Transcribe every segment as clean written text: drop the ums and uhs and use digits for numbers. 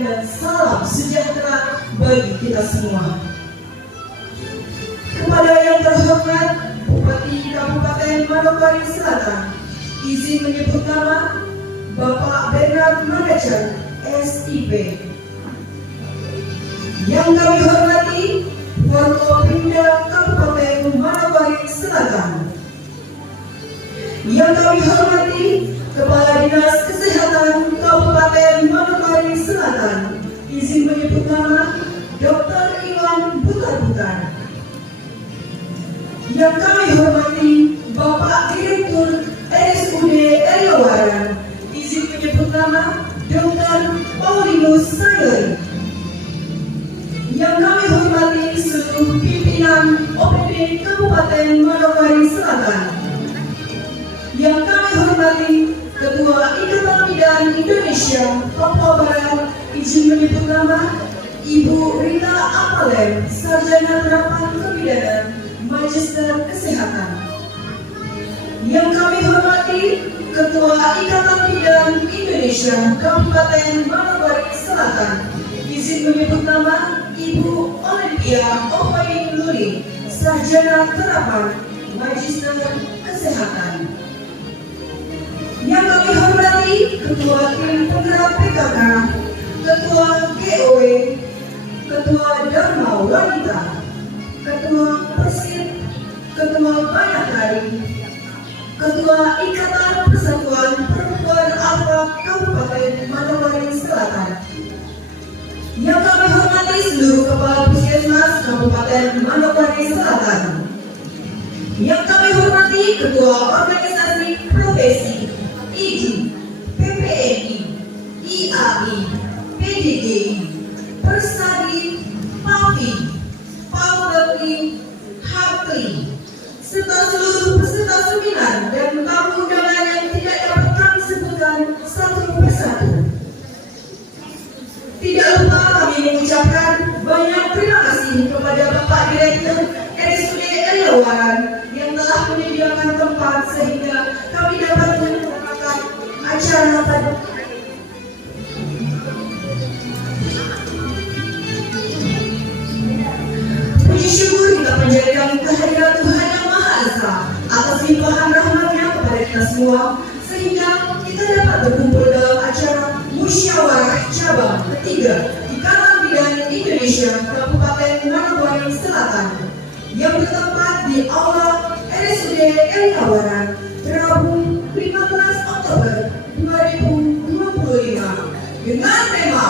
kebaikan dan salam sejahtera bagi kita semua. Kepada yang terhormat Bupati Kabupaten Manokwari Selatan, izin menyebut nama Bapak Bernard Manager, SIP. Yang kami hormati Forkopimda Kabupaten Manokwari Selatan. Yang kami hormati Kepala Dinas Kesehatan Kabupaten Manokwari Selatan, izin menyebut nama Dr. Iwan Butar-Butar. Yang kami hormati Bapak Direktur RSUD Eriowaran, izin menyebut nama Dr. Paulinus Sayori. Yang kami hormati seluruh pimpinan OPD Kabupaten Manokwari Selatan. Yang kami hormati Ketua Ikatan Bidan Indonesia Papua Barat, izin menyebut nama Ibu Rita Apalem, Sarjana Terapan Kebidanan, Magister Kesehatan. Yang kami hormati Ketua Ikatan Bidan Indonesia Kabupaten Manokwari Selatan, izin menyebut nama Ibu Olympia Opain Luri, Sarjana Terapan, Magister Kesehatan. Yang kami hormati Ketua Tim Penggerak PKK, Ketua GOW, Ketua Dharma Wanita, Ketua Persib, Ketua Bayangkari, Ketua Ikatan Persatuan Perempuan Alfa Kabupaten Manokwari Selatan. Yang kami hormati seluruh Kepala Puskesmas Kabupaten Manokwari Selatan. Yang kami hormati Ketua Organisasi Profesi IDI, PPNI, IAI, PDGI, Persadi, PAVI, PAUDERI, HAPRI, serta seluruh peserta seminar dan tamu undangan yang tidak dapat kami sebutkan satu persatu. Tidak lupa kami mengucapkan banyak terima kasih kepada Bapak Direktur RSUD Eriowaran yang telah menyediakan tempat sehingga kami dapat menyempurnakan acara pada puji syukur kita panjatkan kehadiran Tuhan Yang Maha Esa atas limpahan rahmat-Nya kepada kita semua sehingga kita dapat berkumpul dalam acara musyawarah cabang ketiga Ikatan Bidan Indonesia Kabupaten Manokwari Selatan yang bertempat di Aula RSUD Eriowaran Rabu 15 Oktober 2025 dengan tema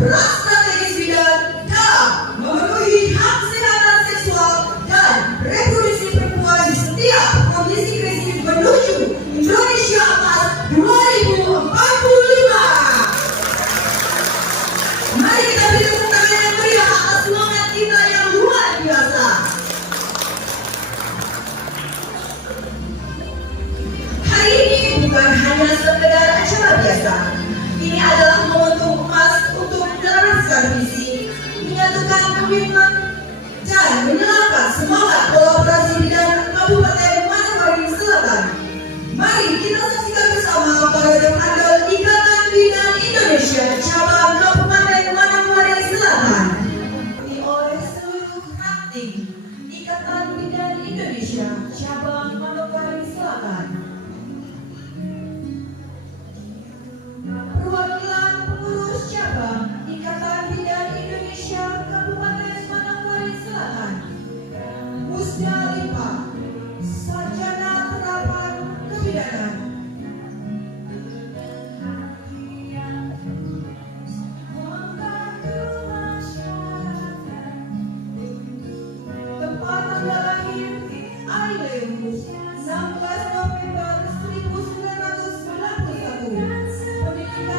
Peran Strategis Bidan dalam memenuhi hak kesehatan seksual dan reproduksi perempuan di setiap kondisi krisis menuju Indonesia Emas 2045. Mari kita beri tepuk tangan yang meriah atas semangat kita yang luar biasa. Hari ini bukan hanya sekedar acara biasa. Ini adalah momentum emas untuk meneruskan visi, menyatukan komitmen, dan menyalakan semangat kolaborasi bidan Kabupaten Manokwari Selatan. Mari kita saksikan bersama parade andal Ikatan Bidan Indonesia cabang Kabupaten Manokwari Selatan oleh seluruh ranting Ikatan Bidan Indonesia cabang Manokwari Selatan. Perwakilan pengurus cabang Ikatan Bidan Indonesia Kabupaten Manokwari Selatan, Musda Lipa, Sarjana Terapan Kebidanan. Tempat tanggal lahir Ailewu 16 November 1991. Pendidikan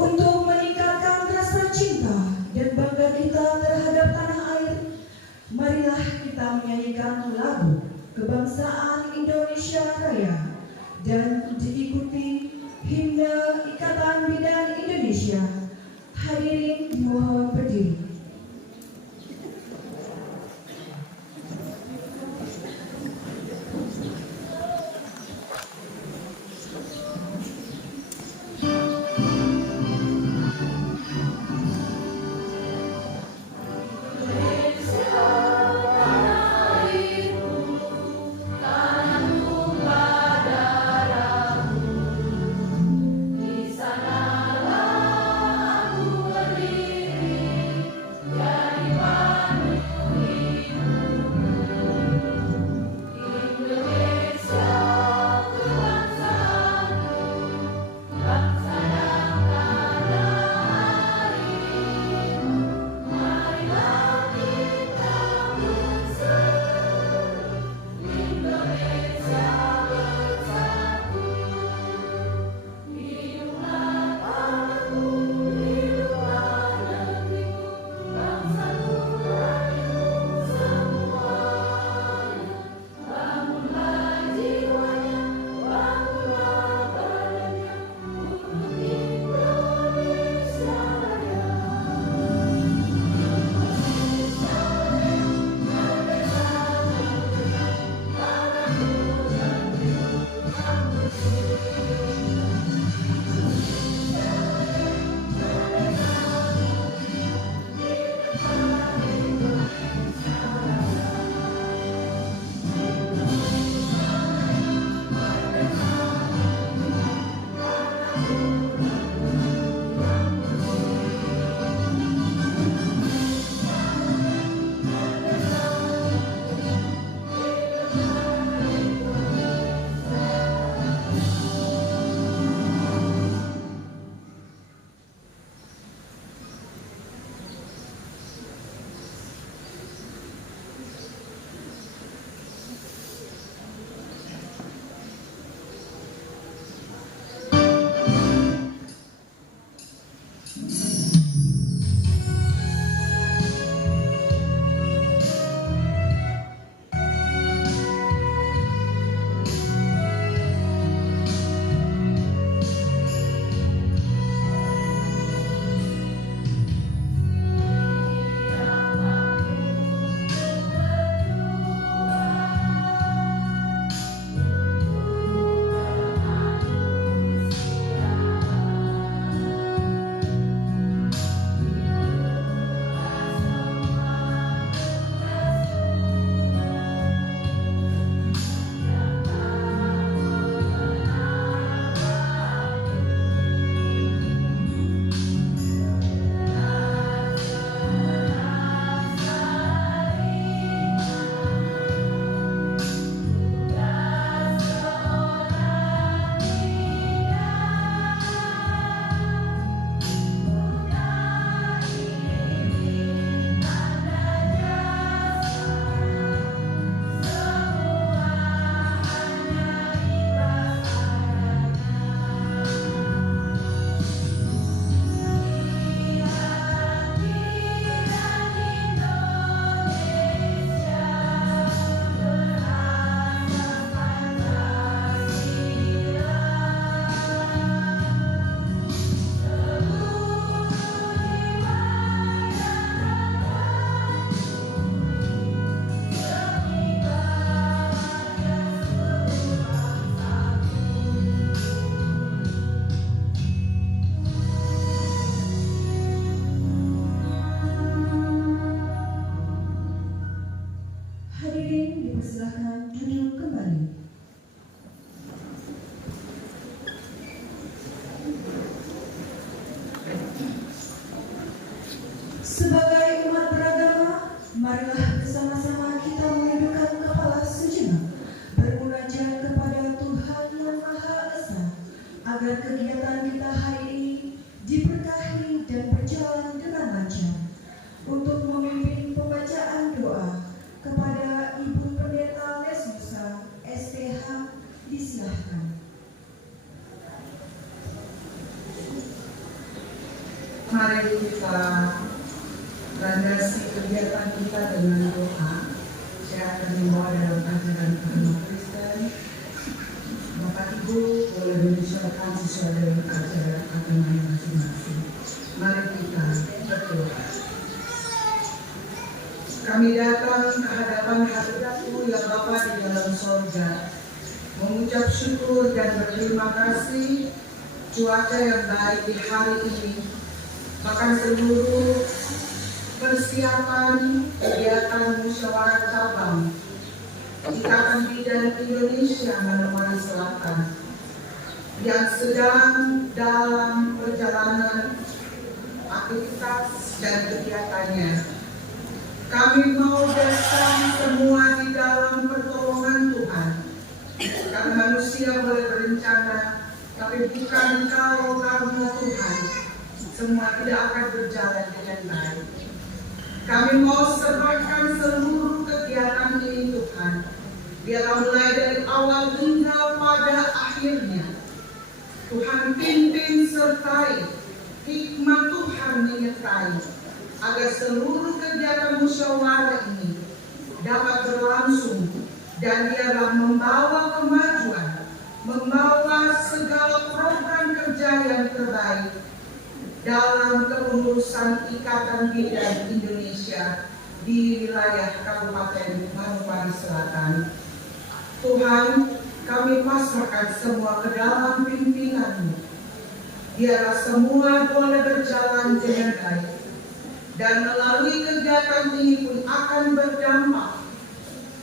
Untuk meningkatkan rasa cinta dan bangga kita terhadap tanah air, marilah kita menyanyikan lagu Kebangsaan Indonesia Raya dan diikuti himne Ikatan Bidan Indonesia. Hadirin dimohon berdiri. Sebagai umat beragama, marilah bersama-sama kita menundukkan kepala sejenak, bermunajat kepada Tuhan Yang Maha Esa, agar kegiatan kita hari ini diberkahi dan berjalan dengan lancar. Untuk memimpin pembacaan doa kepada Ibu Pendeta Lesmusa, STH, disilahkan. mari kita landasi kegiatan kita dengan doa. Saya akan membawa dalam ajaran agama Kristen. Bapak Ibu boleh menyesuaikan sesuai dengan ajaran agama masing-masing. Mari kita berdoa. Kami datang ke hadapan hadirat-Mu yang Bapa di dalam sorga, mengucap syukur dan berterima kasih cuaca yang baik di hari ini, bahkan seluruh persiapan kegiatan musyawarah cabang Ikatan Bidan Indonesia Manokwari Selatan yang sedang dalam perjalanan aktivitas dan kegiatannya. Kami mau datang semua di dalam pertolongan Tuhan, karena manusia boleh berencana, tapi bukan kalau karena Tuhan semua tidak akan berjalan dengan baik. Kami mau serahkan seluruh kegiatan ini Tuhan, biarlah mulai dari awal hingga pada akhirnya Tuhan pimpin sertai, hikmat Tuhan menyertai, agar seluruh kegiatan musyawarah ini dapat berlangsung dan biarlah membawa kemajuan, membawa segala program kerja yang terbaik dalam kepengurusan Ikatan Bidan Indonesia di wilayah Kabupaten Manokwari Selatan. Tuhan, kami pasrahkan semua ke dalam pimpinan-Mu. Biarlah semua boleh berjalan dengan baik, dan melalui kegiatan ini pun akan berdampak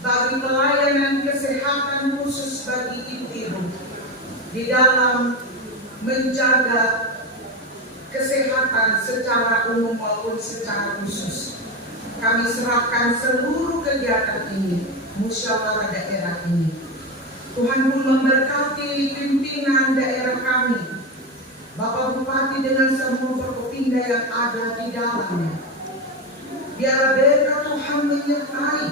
bagi pelayanan kesehatan khusus bagi ibu-ibu di dalam menjaga kesehatan secara umum maupun secara khusus. Kami serahkan seluruh kegiatan ini, musyawarah daerah ini. Tuhan pun memberkati pimpinan daerah kami, Bapak Bupati dengan semua Forkopimda yang ada di dalamnya. Biarlah berkat Tuhan menyertai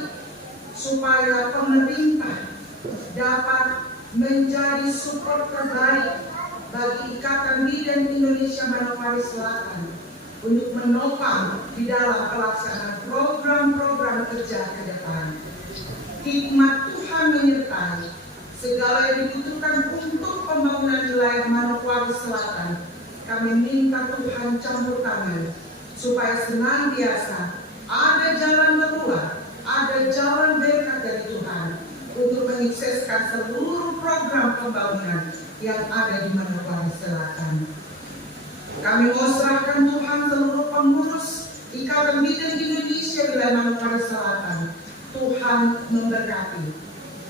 supaya pemerintah dapat menjadi support terbaik bagi Ikatan Bidan Indonesia Manokwari Selatan untuk menopang di dalam pelaksanaan program-program kerja ke depan. Hikmat Tuhan menyertai segala yang dibutuhkan untuk pembangunan wilayah Manokwari Selatan. Kami minta Tuhan campur tangan supaya senantiasa ada jalan keluar, ada jalan berkat dari Tuhan untuk menyukseskan seluruh program pembangunan yang ada di Manokwari Selatan. Kami mau serahkan Tuhan seluruh pengurus Ikatan Bidan Indonesia wilayah Manokwari Selatan. Tuhan memberkati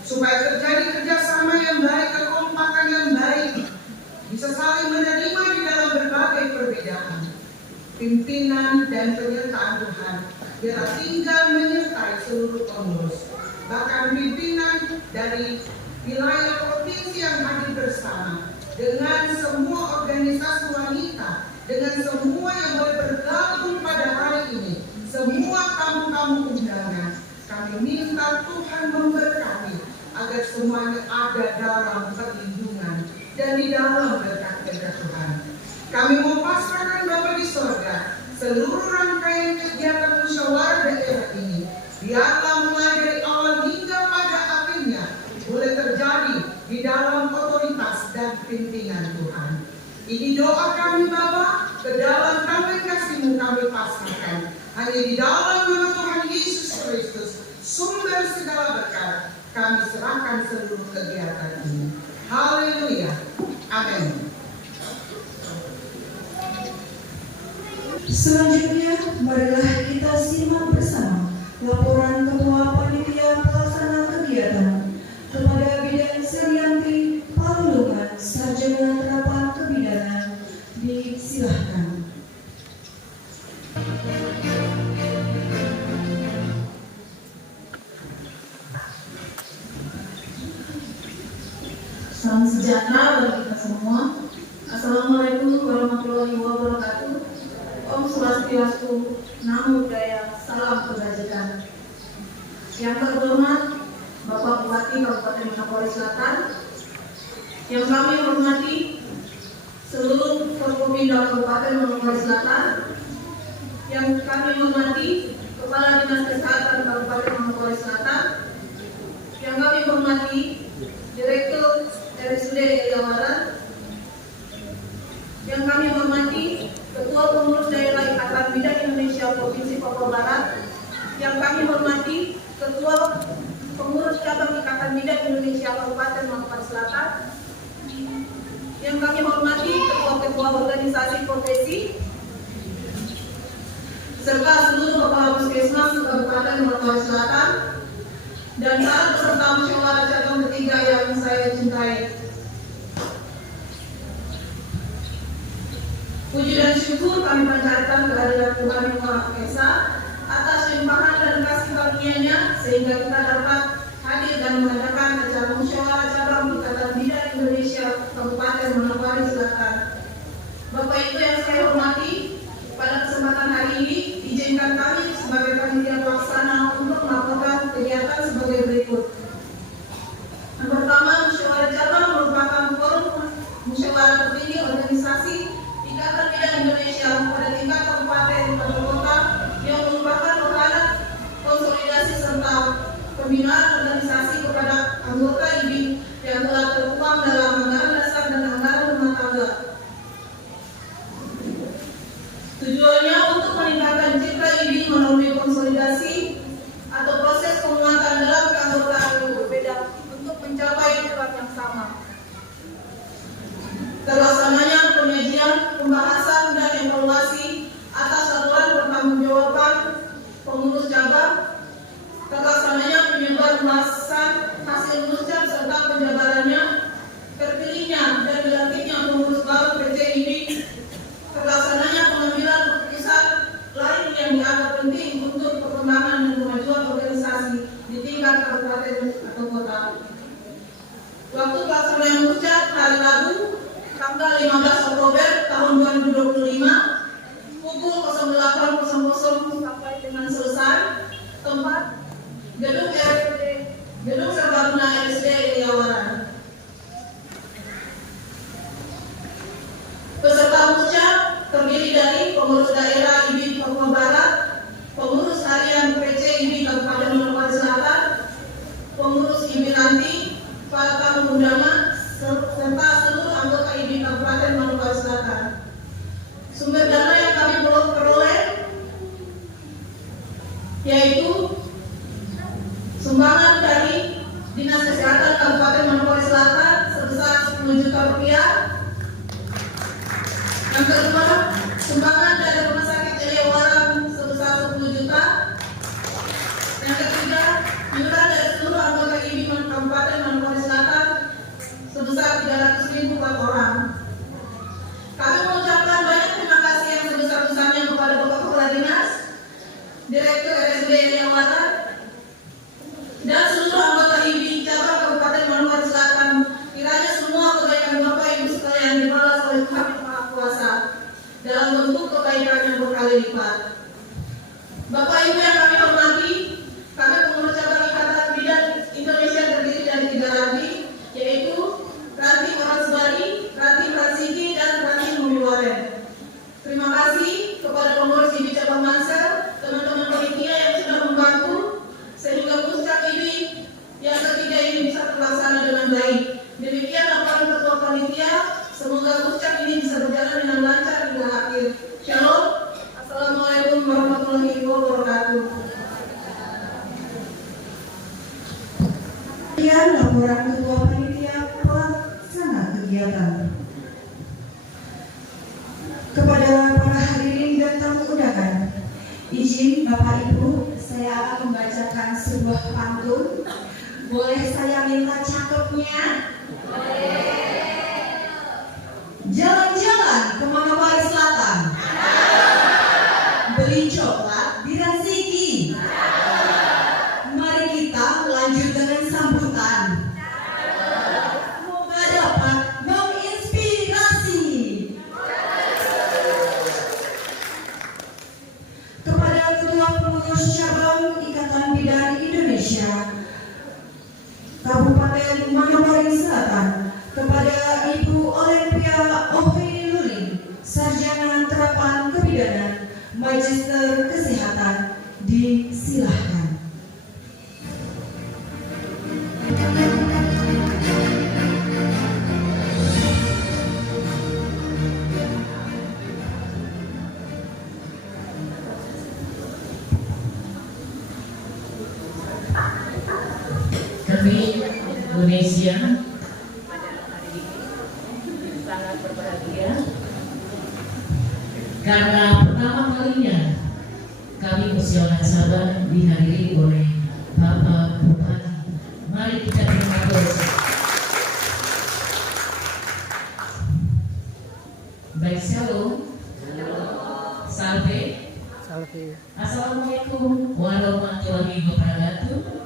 supaya terjadi kerjasama yang baik, kekompakan yang baik, bisa saling menerima di dalam berbagai perbedaan. Pimpinan dan penyertaan Tuhan biarlah tinggal menyertai seluruh pengurus, bahkan pimpinan dari wilayah provinsi yang hadir bersama, dengan semua organisasi wanita, dengan semua yang boleh bergabung pada hari ini, semua tamu-tamu undangan. Kami minta Tuhan memberkati agar semuanya ada dalam perlindungan dan di dalam berkat-berkat Tuhan. Kami mau pasrahkan Bapa di sorga seluruh rangkaian kegiatan musyawarah daerah ini, biarlah mulai dari awal hingga pada akhirnya boleh terjadi di dalam otoritas dan pimpinan Tuhan. Ini doa kami Bapa, ke dalam tangan kasih-Mu kami pasrahkan. Hanya di dalam nama Tuhan Yesus Kristus, sumber segala berkat, kami serahkan seluruh kegiatan ini. Haleluya. Amin. Selanjutnya, marilah kita simak bersama laporan Ketua Panitia Pelaksana Kegiatan kepada Bidan Srianti Palulungan, Sarjana Terapan Kebidanan. Disilahkan. Salam sejahtera bagi kita semua. Assalamualaikum warahmatullahi wabarakatuh. Om Swastiastu, Namo Buddhaya, salam kebajikan. Yang terhormat Bapak Bupati Kabupaten Manokwari Selatan, yang kami hormati seluruh Forkopimda Kabupaten Manokwari Selatan, yang kami hormati Kepala Dinas Kesehatan Kabupaten Manokwari Selatan, yang kami hormati Direktur RSUD Yawaran, yang kami hormati Ketua Pengurus Daerah Ikatan Bidan Indonesia Provinsi Papua Barat, yang kami hormati Ketua Pengurus Cabang Ikatan Bidan Indonesia Kabupaten Manokwari Selatan, yang kami hormati ketua-ketua organisasi profesi, serta seluruh kepala puskesmas Kabupaten Manokwari Selatan, dan para peserta musyawarah cabang ketiga yang saya cintai. Puji dan syukur kami panjatkan kehadiran Tuhan Yang Maha Esa atas limpahan dan kasih karunia-Nya sehingga kita dapat hadir dan mengadakan acara musyawarah cabang Ikatan Bidan Indonesia Kabupaten Manokwari Selatan. Bapak Ibu yang saya hormati, pada kesempatan hari ini izinkan kami sebagai panitia pelaksana untuk melakukan kegiatan sebagai berikut. Yang pertama, musyawarah cabang merupakan forum musyawarah tertinggi organisasi Ikatan Bidan Indonesia pada tingkat kabupaten atau kota yang merupakan alat konsolidasi serta pembinaan organisasi kepada anggota IBI yang telah tertuang dalam anggaran dasar dan anggaran rumah tangga. Tujuannya untuk meningkatkan citra IBI melalui konsolidasi atau proses penguatan dalam keanggotaan yang berbeda untuk mencapai tujuan yang sama. Terlaksananya penyajian, pembahasan, dan evaluasi atas aturan pertanggungjawaban pengurus cabang, terlaksananya penyebarluasan hasil muscap serta penjabarannya, terpilihnya dan dilantiknya pengurus baru PCIB, terlaksananya pengambilan keputusan lain yang dianggap penting untuk perkembangan dan kemajuan organisasi di tingkat kabupaten atau kota. Waktu pelaksanaan muscap hari Rabu tanggal 15 Oktober tahun 2025 pukul 08.00 sampai dengan selesai. Tempat Gedung RSUD, Gedung Serbaguna RSUD Yawaran. Peserta muscap terdiri dari pengurus daerah IBI Papua Barat, pengurus harian PC IBI Kabupaten Manokwari Selatan, pengurus IBI Lanti, para tamu undangan, serta seluruh anggota IBI Kabupaten Manokwari Selatan. Sumber dana yang kami peroleh yaitu sumbangan dari Dinas Kesehatan Kabupaten Manokwari Selatan sebesar 10 juta rupiah. Yang kedua, sumbangan dari Rumah Sakit Yawaran sebesar 10 juta. Yang ketiga, iuran dari seluruh anggota IBI Kabupaten Manokwari Selatan sebesar 300.000 per orang. Kami mengucapkan banyak terima kasih yang sebesar-besarnya kepada Bapak Kepala Dinas, Direktur RSUD Yawaran, dan seluruh anggota IBI cabang Kabupaten Manokwari Selatan. Kiranya semua kebaikan Bapak Ibu sekalian dibalas oleh Tuhan Yang Maha Kuasa dalam bentuk kebaikan yang berkali lipat. Bapak Ibu yang kami hormati, kami pengurus cabang Ikatan Bidan Indonesia terdiri dari 3 ranti, yaitu Ranti Orasbari, Ranti Prasiki, dan Ranti Mumiwaren. Terima kasih kepada pengurus IBI cabang Mansel, teman-teman panitia yang sudah membantu sehingga muscap IBI yang ketiga ini bisa terlaksana dengan baik. Demikian laporan ketua panitia. Semoga muscap ini bisa berjalan dengan lancar hingga akhir. Shalom. Assalamualaikum warahmatullahi wabarakatuh. Sekian laporan ketua panitia pelaksana kegiatan. Kepada para hadirin dan tamu undangan, izin Bapak Ibu, saya akan membacakan sebuah pantun. Boleh saya minta cakepnya? Jalan-jalan ke Manokwari Selatan, beli coklat di Rasiki. Mari kita lanjut dengan sambutan. Semoga dapat menginspirasi. Kepada Ketua Pengurus Cabang Ikatan Bidan Indonesia Kabupaten Manokwari Selatan, kepada Ibu Olympia Ohri Luling, Sarjana Terapan Kebidanan, Magister Kesehatan disilahkan. Kami Indonesia sangat berbahagia karena pertama kalinya kami Musyawarah Cabang dihadiri oleh Bapak Bupati. Mari kita terima kasih. Baik, shalom. Salve. Assalamualaikum warahmatullahi wabarakatuh.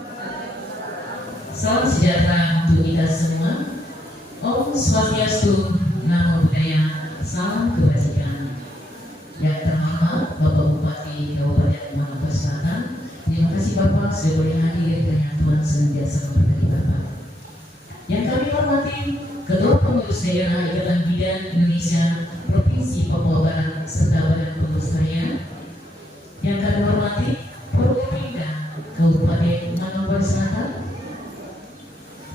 Salam sejahtera untuk kita semua. Om Swastiastu, Namo Buddhaya, salam kebajikan. Yang terhormat Bapak Bupati Kabupaten Maluku Selatan, terima kasih Bapak sudah boleh hadir dan Tuhan senantiasa memberkati Bapak. Yang kami hormati Ketua Pengurus Daerah Ikatan Bidan Indonesia Provinsi Papua Barat serta Badan Pengurus Harian. Yang kami hormati Forkopimda Kabupaten Maluku Selatan.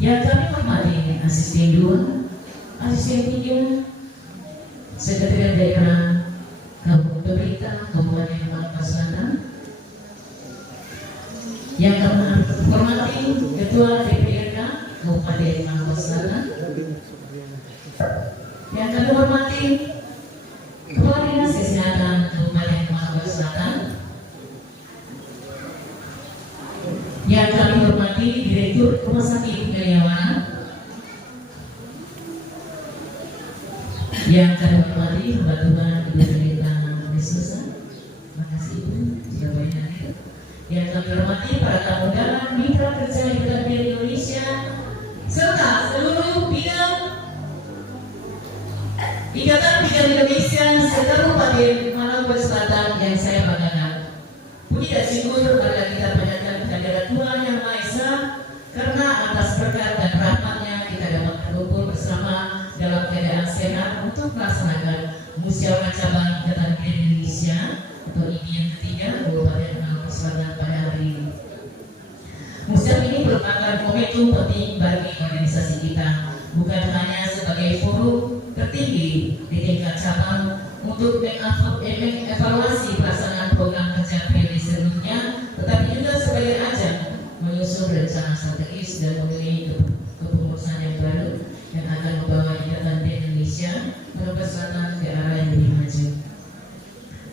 Yang kami hormati Asisten 2, Asisten 3, Sekretariat Daerah Pemerintah Kabupaten Maluku Selatan. Yang kami hormati Ketua DPRK Kabupaten Maluku Selatan. Yang kami hormati Kepala Dinas Kesehatan Kabupaten Maluku Selatan. Yang kami hormati Direktur Rumah Sakit Karyawan. Yang kami hormati Mbak Tuhan Ibu Pendeta Yesusa. Terima kasih Ibu sudah boleh hadir. Yang kami hormati para tamu undangan, mitra kerja Ikatan Bidan Indonesia serta seluruh bidang Ikatan Bidan Indonesia serta Kabupaten Maluku Selatan yang saya banggakan. Puji dan syukur kepada kita panjatkan kehadiran Tuhan Yang Maha Esa, karena atas berkat dan rahmat-Nya kita dapat berkumpul bersama dalam keadaan sehat untuk melaksanakan Musyawarah Cabang Ikatan Bidan Indonesia atau IBI yang ketiga Kabupaten Maluku Selatan pada hari ini. Musyawarah ini merupakan momentum penting bagi organisasi kita, bukan hanya sebagai forum tertinggi di tingkat cabang untuk mengevaluasi pelaksanaan program kerja periode sebelumnya, tetapi juga sebagai ajang menyusun rencana strategis dan memilih kepengurusan yang baru yang akan membawa Ikatan Bidan Indonesia Maluku Selatan ke arah yang lebih maju.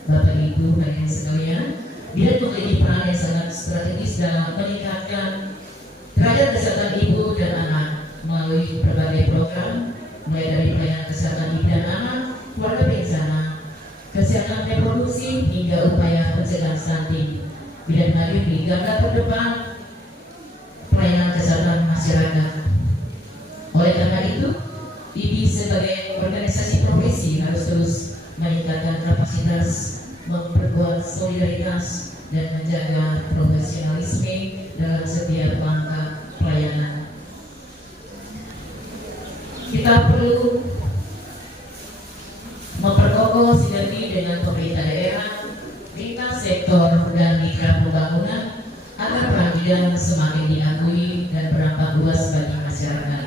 Bapak Ibu hadirin sekalian, bidan memiliki peran yang sangat strategis dalam meningkatkan derajat kesehatan ibu dan anak melalui berbagai program, mulai dari pelayanan kesehatan ibu dan anak, keluarga berencana, kesehatan reproduksi hingga upaya pencegahan stunting. Bidan hadir di garda terdepan pelayanan kesehatan masyarakat. Oleh karena itu, IBI sebagai organisasi profesi harus terus meningkatkan kapasitas, memperkuat solidaritas, dan menjaga profesionalisme dalam setiap langkah pelayanan. Kita perlu memperkokoh sinergi dengan pemerintah daerah, lintas sektor, dan mitra pembangunan agar peran bidan semakin diakui dan berdampak luas bagi masyarakat.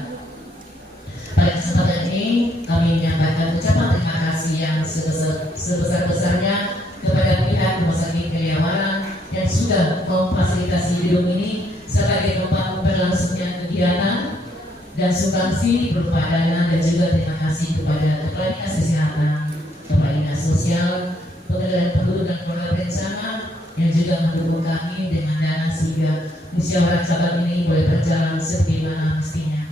Pada kesempatan ini, kami menyampaikan ucapan terima kasih yang sebesar-besarnya kepada pihak Rumah Sakit Karyawan yang sudah memfasilitasi gedung ini sebagai tempat berlangsungnya kegiatan dan sumbangsi berupa dana, dan juga terima kasih kepada Kepala Dinas Kesehatan, Kepala Dinas Sosial, Pengendalian Penduduk dan Keluarga Berencana yang juga mendukung kami dengan dana sehingga musyawarah cabang ini boleh berjalan seperti mana mestinya.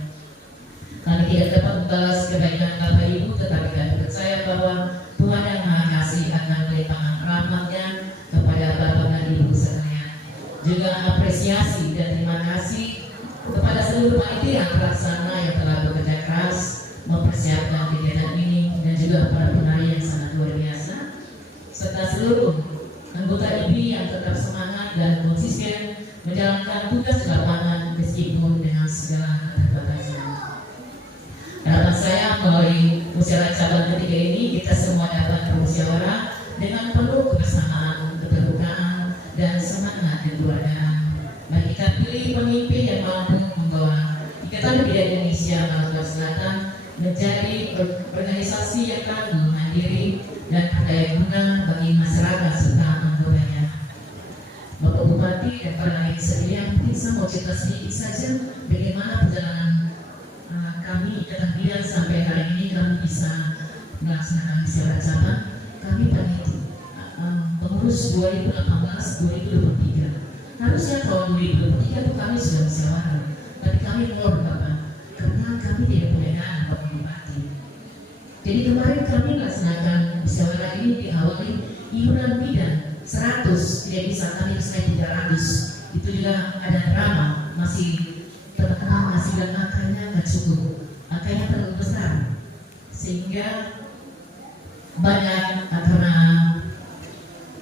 Kami tidak dapat membalas kebaikan Bapak Ibu, tetapi kami percaya bahwa Tuhan Yang Maha Kasih akan melimpahkan rahmat-Nya kepada Bapak dan Ibu sekalian. Juga apresiasi dan terima kasih kepada seluruh panitia pelaksana yang telah bekerja keras mempersiapkan kegiatan ini, dan juga para penari yang sangat luar biasa, serta seluruh anggota IBI yang tetap semangat dan konsisten menjalankan tugas di lapangan meskipun dengan segala keterbatasan. Harapan saya melalui musyawarah cabang ketiga ini kita semua dapat bermusyawarah dengan penuh kebersamaan, keterbukaan, dan semangat kekeluargaan. Mari kita pilih pemimpin yang mampu membawa Ikatan Bidan Indonesia Maluku Selatan menjadi organisasi yang tangguh, mandiri, dan berdaya guna bagi masyarakat serta anggotanya. Bapak Bupati dan para hadirin sekalian, mungkin saya mau cerita sedikit saja bagaimana perjalanan kami Ikatan Bidan sampai hari ini kami bisa melaksanakan musyawarah cabang. Kami panitia pengurus 2018-2023. Harusnya tahun 2023 itu kami sudah musyawarah, tapi kami molor Bapak, karena kami tidak punya dana Bapak Bupati. Jadi kemarin kami melaksanakan musyawarah ini diawali iuran bidan 100, tidak bisa kami naik 300. Itu juga ada drama, masih teman-teman masih dan angkanya nggak cukup, angkanya terlalu besar, sehingga banyak karena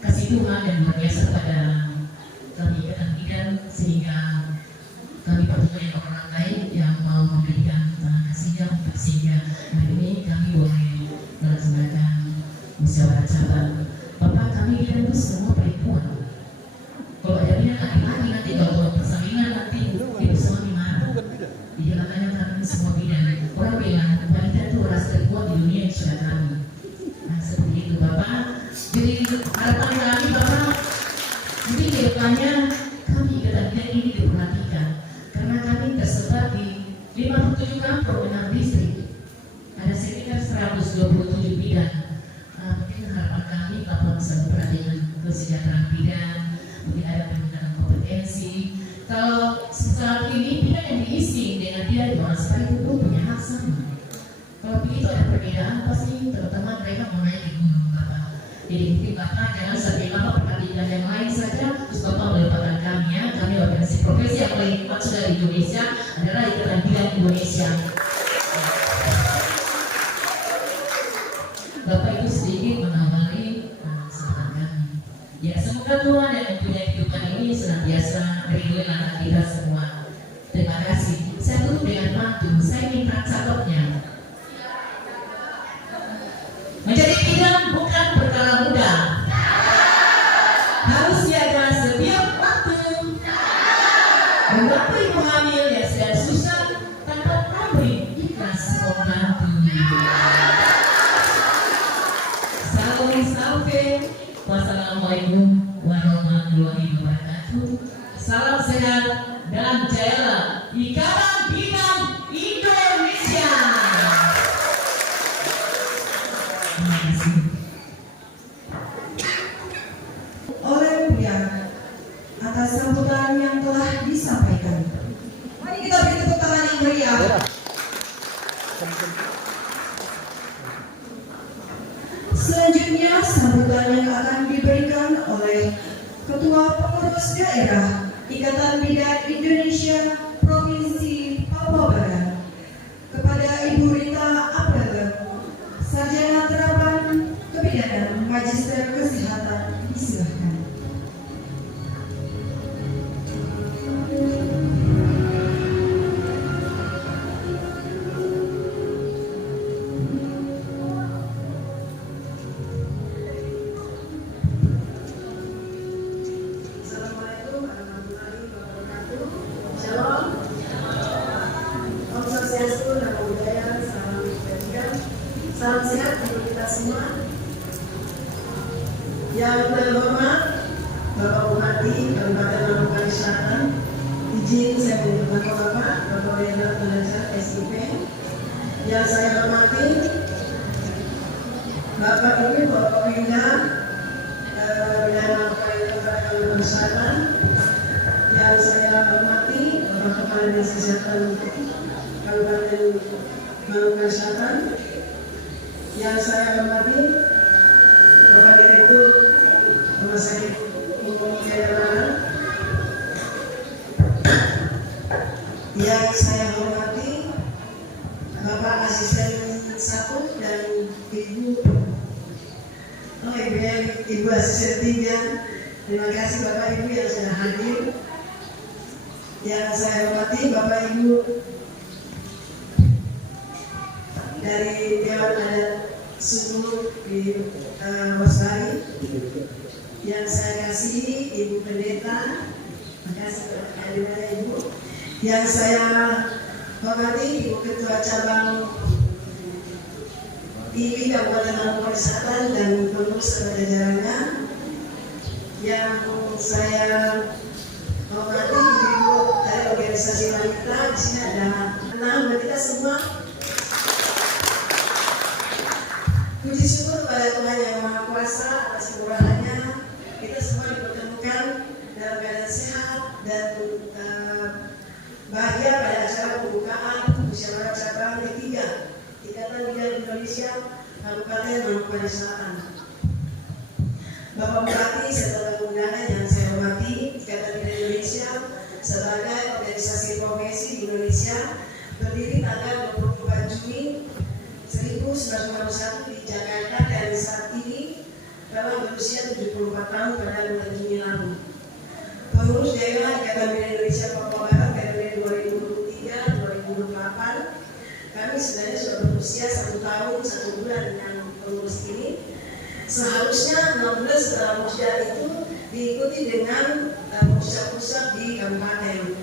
kasih Tuhan yang luar biasa pada kami Ikatan Bidan, sehingga kami bertemu dengan orang lain yang mau memberikan kasihnya untuk sehingga hari ini kami boleh melaksanakan musyawarah cabang. Bapak, kami bidan itu semua perempuan. Kalau ada bidan laki-laki nanti kalau persalinan nanti itu semua marah. Jadi makanya kami semua bidan. Orang bilang wanita itu ras terkuat di dunia yang sudah kami. Nah seperti itu Bapak. Jadi harapan kami Bapak, mungkin ke depannya kami Ikatan Bidan ini diperhatikan karena kami tersebar di 57 kantor dan distrik. Ada sekitar 127 bidan. Mungkin harapan kami Bapak bisa memperhatikan kesejahteraan bidan, mungkin ada peningkatan kompetensi. Kalau saat ini bidan yang diisi dengan bidan di orang sekali itu punya hak sama. Kalau begitu ada perbedaan, pasti teman-teman mereka mau naik di gunung Bapak. Jadi mungkin Bapak jangan sampai Bapak perhatikan yang lain saja, terus Bapak melupakan kami ya. Kami organisasi profesi yang paling kuat sudah di Indonesia adalah Ikatan Bidan Indonesia. Bapak itu sedikit mengawali kesempatan kami. Ya semoga Tuhan yang mempunyai kehidupan ini senantiasa melindungi anak kita semua. Terima kasih. Saya tutup dengan pantun. Saya minta catatnya. Menjadi bidan bukan perkara mudah. Harus siaga setiap waktu. Membantu ibu hamil yang sedang susah tanpa pamrih ikhlas membantu. Wassalamualaikum warahmatullahi wabarakatuh. Salam sehat dan jaya Ikatan Bidan Indonesia. Terima kasih. Oleh pihak atas sambutan yang telah disampaikan. Mari kita beri tepuk tangan yang meriah. Selanjutnya sambutan yang akan diberikan oleh Ketua Pengurus Daerah Ikatan Bidan Indonesia Provinsi Papua Barat kepada Ibu Rita April, Sarjana Terapan Kebidanan Magister Kesehatan. Disilahkan. Assalamualaikum warahmatullahi wabarakatuh. Shalom. Om Swastiastu, Namo Buddhaya, salam kebajikan, salam sehat untuk kita semua. Yang terhormat Bapak Bupati Kabupaten Maluku Selatan, izin saya menyebutkan Bapak Wendel Pengajar SIP. Yang saya hormati Bapak Ibu Bapak Winda Maluku Selatan. Yang saya hormati Bapak Kepala Dinas Kesehatan Kabupaten Maluku Selatan. Yang saya hormati Bapak Direktur Rumah Sakit Umum Daerah Barat. Yang saya hormati Bapak Asisten 1 dan Ibu Asisten 3. Terima kasih Bapak Ibu yang sudah hadir. Yang saya hormati Bapak Ibu dari Dewan Adat suku di Wasbari. Yang saya kasih Ibu Pendeta, makasih kepada Ibu. Yang saya hormati Ibu Ketua Cabang IPI Kabupaten Maluku Selatan dan pengurus serta jajarannya. Yang saya hormati Ibu dari organisasi wanita, di sini ada 6 kita semua. Puji syukur kepada Tuhan Yang Maha Kuasa atas kemurahannya, kita semua dipertemukan dalam keadaan sehat dan bahagia pada acara pembukaan musyawarah cabang ketiga Ikatan Bidan Indonesia Kabupaten Maluku Selatan. Bapak Bupati serta tamu undangan yang saya hormati, Ikatan Bidan Indonesia sebagai organisasi profesi di Indonesia berdiri tanggal 24 Juni 1991 di Jakarta dan saat ini telah berusia 74 tahun pada bulan Juni lalu. Pengurus daerah Ikatan Bidan Indonesia Papua Barat periode 2023-2028, kami sebenarnya sudah berusia 1 tahun 1 bulan dengan pengurus ini. Seharusnya 6 bulan setelah musda itu diikuti dengan pusat-pusat di kabupaten.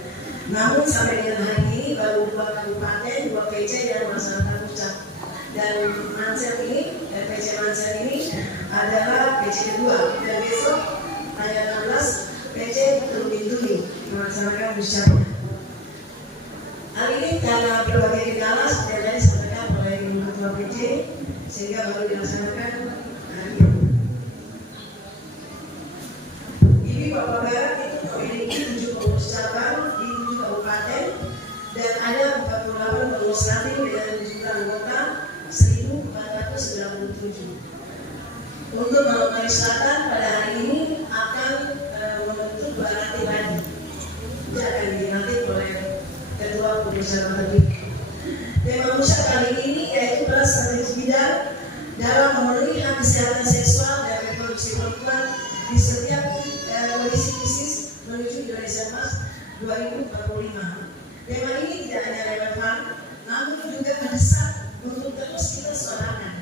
Namun sampai dengan hari ini baru 2 kabupaten, 2 PC yang melaksanakan pusat. Dan Mansel ini, PC Mansel ini adalah PC kedua. Dan besok tanggal 16 PC Tumi melaksanakan pusatnya. Hari ini karena berbagai kendala seperti yang tadi disampaikan oleh Ibu Ketua PC, sehingga baru dilaksanakan hari ini. IPI Papua Barat itu memiliki 7 pengurus cabang di 7 kabupaten dan ada 48 pengurus lanting dengan jumlah anggota 1.497. Untuk Maluku Selatan pada hari ini akan membentuk 2 ranting lagi. Dia akan dilantik oleh Ketua Komisaris Tertinggi. Tema musyawarah kali ini yaitu beras strategis bidang dalam memenuhi hak kesehatan seksual dan reproduksi perempuan di setiap kondisi krisis menuju Indonesia Emas 2045. Tema ini tidak hanya relevan, namun juga mendesak untuk terus kita suarakan.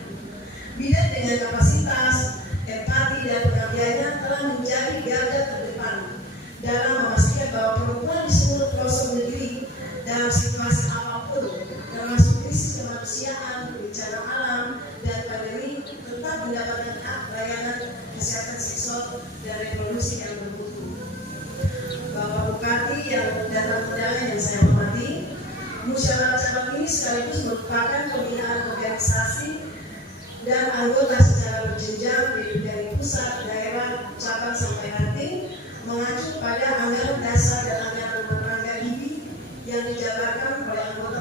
Bidan dengan kapasitas, empati dan pengabdiannya telah menjadi garda terdepan dalam memastikan bahwa perempuan di seluruh pelosok negeri dalam situasi apapun, termasuk krisis kemanusiaan, bencana alam, dan pandemi, tetap mendapatkan hak layanan kesehatan seksual dan reproduksi yang bermutu. Bapak Bupati yang datang undangan yang saya hormati, musyawarah cabang ini sekaligus merupakan pembinaan organisasi dan anggota secara berjenjang dari pusat, daerah, cabang sampai ranting, mengacu pada anggaran dasar dan anggaran rumah tangga IPI yang dijabarkan oleh anggota.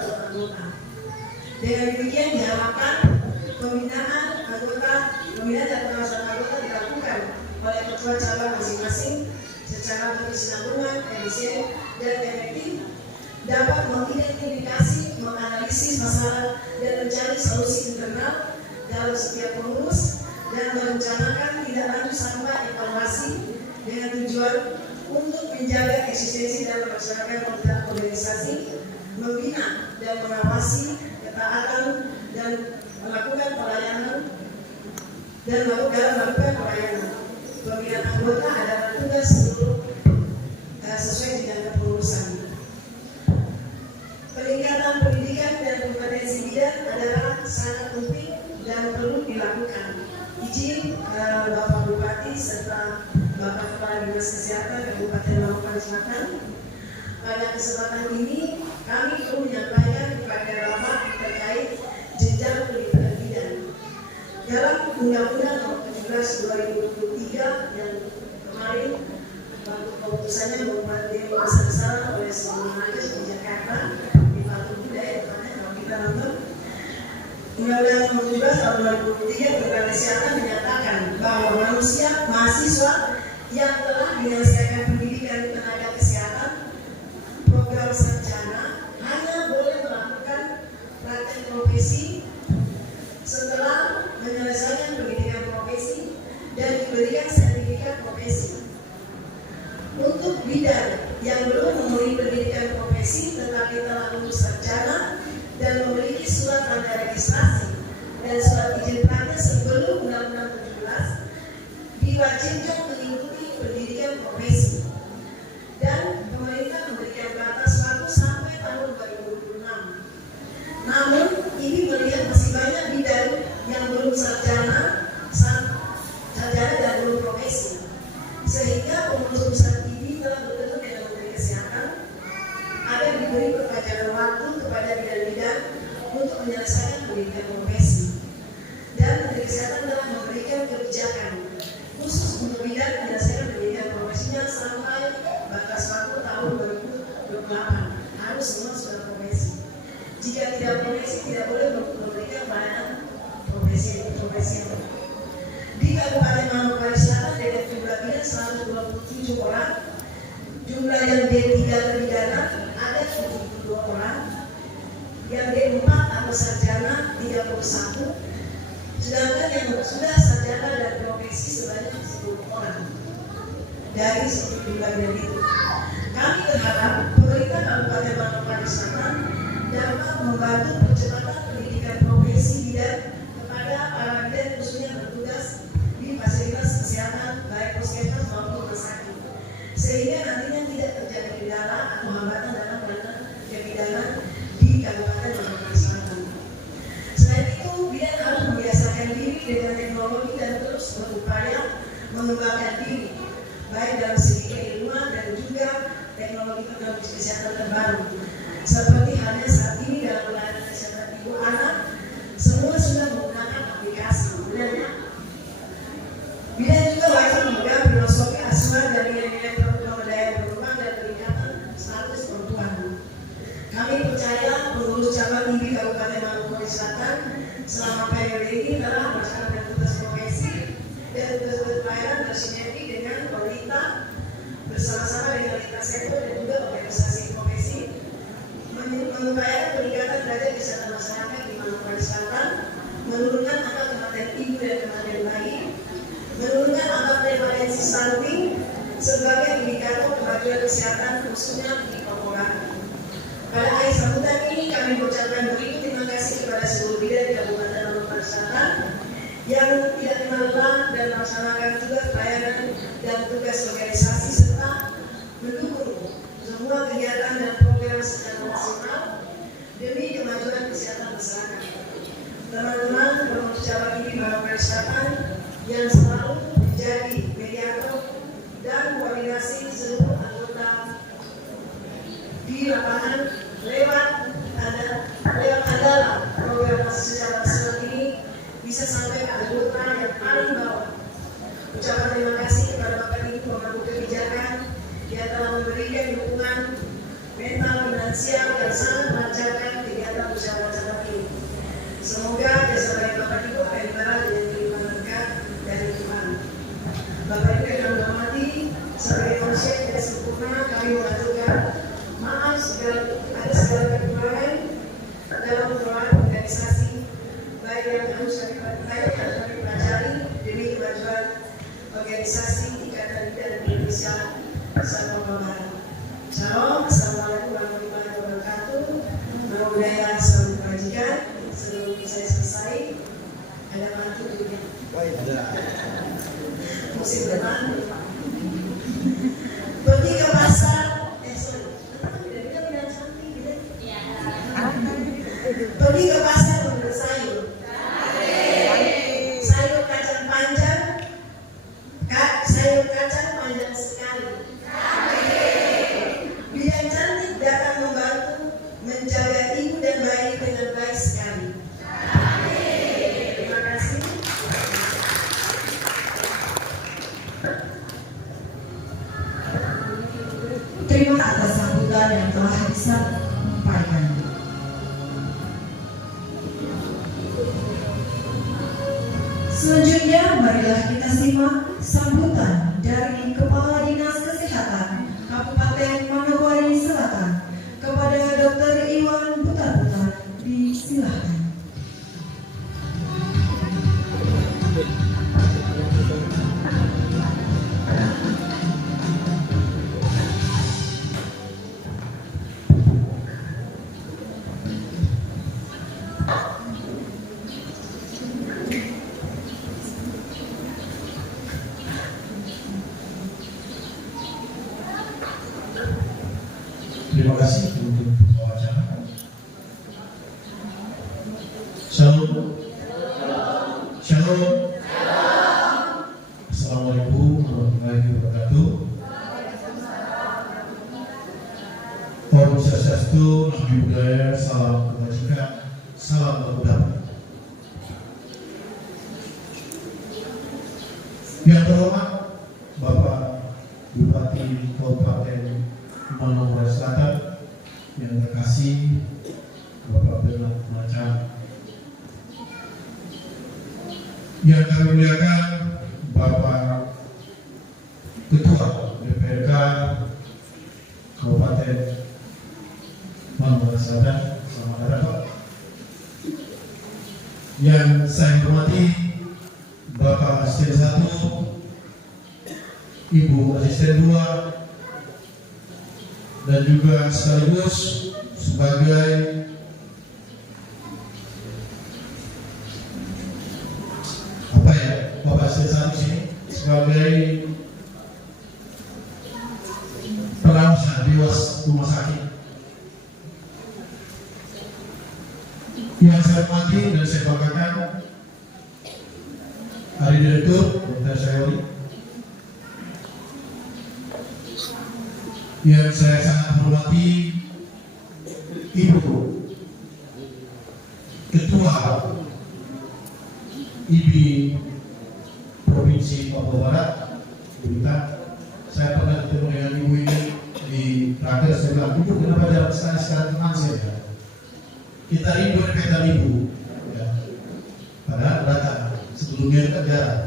Dengan demikian diharapkan pembinaan dan pengawasan anggota dilakukan oleh ketua cabang masing-masing secara berkesinambungan, efisien, dan efektif, dapat mengidentifikasi, menganalisis masalah, dan mencari solusi internal dalam setiap pengurus dan merencanakan tindak lanjut sampai evaluasi dengan tujuan untuk menjaga eksistensi dan melaksanakan program organisasi, membina dan mengawasi ketaatan dan melakukan pelayanan dan melakukan pelayanan. Pembinaan anggota adalah tugas sesuai dengan kepengurusan. Peningkatan pendidikan dan kompetensi bidan adalah sangat penting dan perlu dilakukan. Izin Bapak Bupati serta Bapak Kepala Dinas Kesehatan Kabupaten Maluku Selatan, pada kesempatan ini kami perlu menyampaikan kepada Bapak terkait jenjang pendidikan bidan. Dalam Undang-Undang Nomor 17/2023 yang kemarin keputusannya membuat demo besar-besaran oleh seluruh majelis di Jakarta di Patung Kuda kalau kita nonton. Undang-Undang Nomor 17 Tahun 2023 tentang kesehatan menyatakan bahwa manusia mahasiswa yang telah menyelesaikan pendidikan tenaga kesehatan program sarjana hanya boleh melakukan praktek profesi setelah menyelesaikan pendidikan profesi dan diberikan sertifikat profesi. Untuk bidan yang belum memenuhi pendidikan profesi tetapi telah lulus sarjana dan memiliki surat tanda registrasi dan surat izin praktek diwajibkan mengikuti pendidikan profesi. Dan pemerintah memberikan batas waktu sampai tahun 2026. Namun, ini melihat masih banyak bidang yang belum sarjana dan belum profesi. Sehingga pengurus pusat ini telah bertemu dengan Menteri Kesehatan agar diberi perpanjangan waktu kepada bidang-bidang untuk menyelesaikan pendidikan profesi. Dan Menteri Kesehatan telah memberikan kebijakan khusus untuk bidang menyelesaikan pendidikan profesinya sampai batas waktu tahun 2028. Harus semua sudah profesi. Jika tidak profesi, tidak boleh memberikan pelayanan profesi. Di Kabupaten Manokwari Selatan dengan jumlah bidang 127 orang, jumlah yang D3 terpidana ada 72 orang, yang D4 atau sarjana 31, sedangkan yang sudah sarjana dan profesi sebanyak 10 orang. Dari jumlah bidang itu, kami berharap pemerintah Kabupaten Manokwari Selatan dapat membantu percepatan pendidikan profesi bidang kepada para bidan khususnya bertugas di fasilitas kesehatan baik puskesmas maupun rumah sakit, sehingga nantinya tidak terjadi kendala atau hambatan dalam penanganan kebidanan di Kabupaten Manokwari Selatan. Selain itu, bidan harus membiasakan diri dengan teknologi dan terus berupaya mengembangkan diri baik dalam segi keilmuan dan juga teknologi kesehatan terbaru. Seperti halnya saat ini dalam pelayanan kesehatan ibu anak, semua sudah menggunakan aplikasi. Bidan juga wajib memegang filosofi asuhan dari nilai-nilai pemberdayaan perempuan dan peningkatan status perempuan. Kami percaya pengurus cabang IBI Kabupaten Manokwari Selatan selama periode ini telah melaksanakan tugas profesi dan tugas pelayanan bersinergi dengan pemerintah bersama-sama dengan lintas sektor dan juga organisasi profesi mengupayakan peningkatan derajat kesehatan masyarakat di Manokwari Selatan, menurunkan angka kematian ibu dan kematian bayi, menurunkan angka prevalensi stunting sebagai indikator kemajuan kesehatan khususnya di Papua. Pada akhir sambutan ini kami mengucapkan beribu terima kasih kepada seluruh bidan di Kabupaten Manokwari Selatan yang tidak kenal lelah dan melaksanakan tugas pelayanan dan tugas organisasi serta mendukung semua kegiatan dan program secara nasional demi kemajuan kesehatan masyarakat. Teman-teman pengurus cabang IBI Manokwari Selatan yang selalu menjadi mediator dan koordinasi seluruh anggota di lapangan lewat adalah program secara nasional ini bisa sampai pada anggota yang paling bawah. Ucapan terima kasih kepada Bapak Ibu pemangku kebijakan yang telah memberikan dukungan mental finansial yang sangat melancarkan kegiatan usaha cabang ini. Semoga jasa baik Bapak Ibu akan dibalas dengan kiriman berkat dari Tuhan. Bapak Ibu yang kami hormati, sebagai manusia yang tidak sempurna, kami mengaturkan maaf ada segala kekurangan dalam pengelolaan organisasi baik yang harus kami pelajari demi kemajuan organisasi Ikatan Bidan Indonesia bersama Bapak. Shalom, assalamualaikum warahmatullahi wabarakatuh. Nama budaya selalu kebajikan. Sebelum saya selesai, ada mantu juga. Musim depan. Pergi ke pasar. Pergi ke pasar membeli sayur. Sayur kacang panjang. Sayur kacang panjang sekali. Bidan cantik datang membantu menjaga ibu dan bayi dengan baik sekali. Terima kasih. Terima atas sambutan yang telah bisa sampaikan. Selanjutnya, marilah kita simak sambutan dari Kepala Dinas Kesehatan Kabupaten Manokwari Selatan kepada Dr. Iwan Butar-Butar. Disilahkan. Terima kasih untuk wacana. Shalom. Shalom. Assalamualaikum warahmatullahi wabarakatuh. Om Swastiastu, Namo Buddhaya, salam kebajikan, salam kemudahan. Yang terhormat Bapak Bupati Kabupaten Manokwari Selatan, yang terkasih Bapak Bernard Macan, yang kami muliakan Bapak Ketua DPRK Kabupaten Manokwari Selatan, selamat datang Pak. Yang saya hormati Bapak Asisten 1, Ibu Asisten 2, dan juga sekaligus sebagai Bapak Asisten 1 sini sebagai pengawasan dewas rumah sakit. Yang saya hormati dan saya banggakan Hari Direktur Dr. Sayori, yang saya sangat hormati Ibu Ketua IBI Provinsi Papua Barat, Bita. Saya pernah ketemu dengan ibu ini di Raker. Saya bilang, Ibu, kenapa jarang sekali sekarang teman saya? Kita rindu repetan Ibu, ya. Padahal datang sebelumnya kita jarang.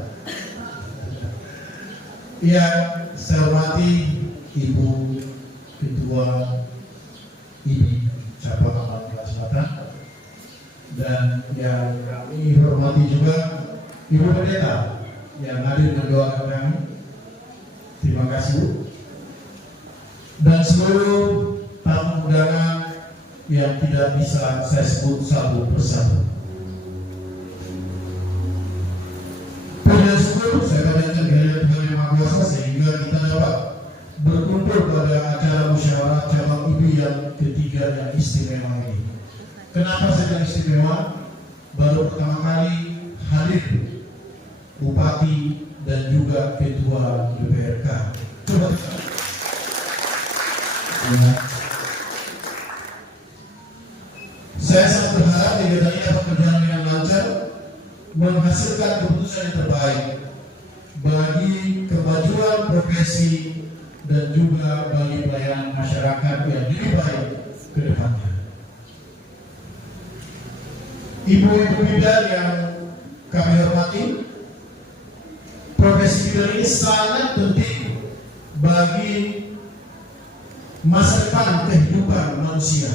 Ya, saya hormati Ibu Ketua IBI Cabang Manokwari Selatan, dan yang kami hormati juga Ibu Pendeta yang hadir mendoakan kami. Terima kasih. Dan seluruh tamu undangan yang tidak bisa saya sebut satu persatu. Puji syukur saya panjatkan kehadiran Tuhan Yang Maha Kuasa sehingga kita dapat berkumpul pada acara musyawarah cabang IBI yang ketiga yang istimewa ini. Kenapa saya bilang istimewa? Baru pertama kali hadir Bupati dan juga Ketua DPRK. Coba ya. Saya sangat berharap kegiatan ini dapat berjalan dengan lancar, menghasilkan keputusan yang terbaik bagi kemajuan profesi dan juga bagi pelayanan masyarakat yang lebih baik ke depannya. Ibu-ibu bidan yang kami hormati, profesi bidan ini sangat penting bagi masa depan kehidupan manusia.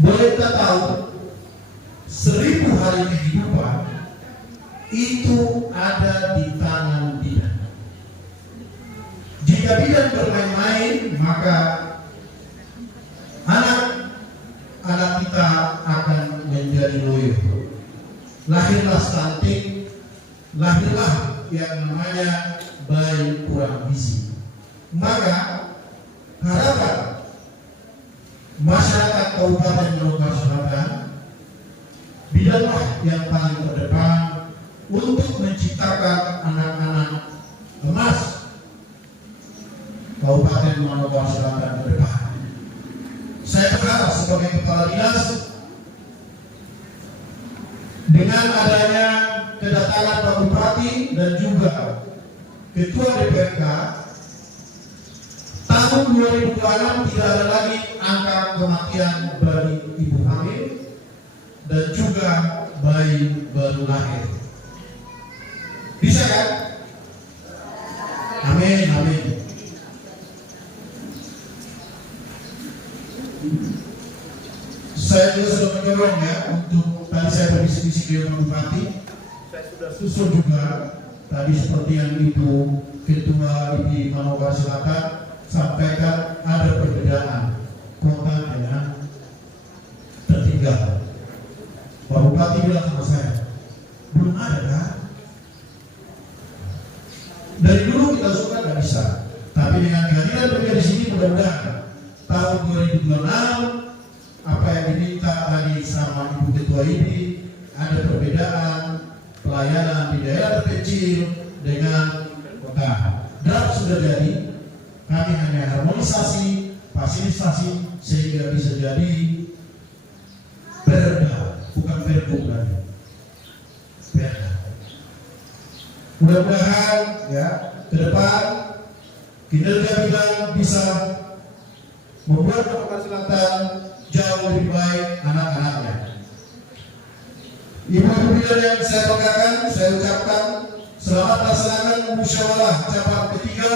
Boleh kita tahu 1000 hari kehidupan itu ada di tangan bidan. Jika bidan bermain-main, maka anak kita akan menjadi loyo. Lahirlah stunting, lahirlah yang namanya bayi kurang gizi. Maka harapan masyarakat Kabupaten Manokwari Selatan, bidanlah yang paling terdepan untuk menciptakan anak-anak emas Kabupaten Manokwari Selatan ke depan. Saya berharap sebagai kepala dinas, dengan adanya kedatangan Pak Bupati dan juga Ketua DPRK, tahun 2026 tidak ada lagi angka kematian bagi ibu hamil dan juga bayi baru lahir. Bisa kan? Amin, amin. Saya juga sudah mendorong ya, untuk tadi saya berdiskusi dengan Bupati, saya sudah susun juga tadi seperti yang Ibu Ketua IBI Manokwari Selatan sampaikan, ada perbedaan kota dengan tertinggal. Pak Bupati bilang sama saya, belum ada kan? Dari dulu kita suka nggak bisa, tapi dengan kehadiran beliau di sini mudah-mudahan tahun 2026 apa yang diminta tadi sama Ibu Ketua ini ada perbedaan pelayanan di daerah terpencil dengan kota. Draft sudah jadi, kami hanya harmonisasi, fasilitasi sehingga bisa jadi perda, bukan pergub lagi. Perda. Mudah-mudahan ya ke depan kinerja bidang bisa membuat Kalimantan Selatan jauh lebih baik anak-anaknya. Ibu-ibu bidan yang saya banggakan, saya ucapkan selamat melaksanakan musyawarah cabang ketiga.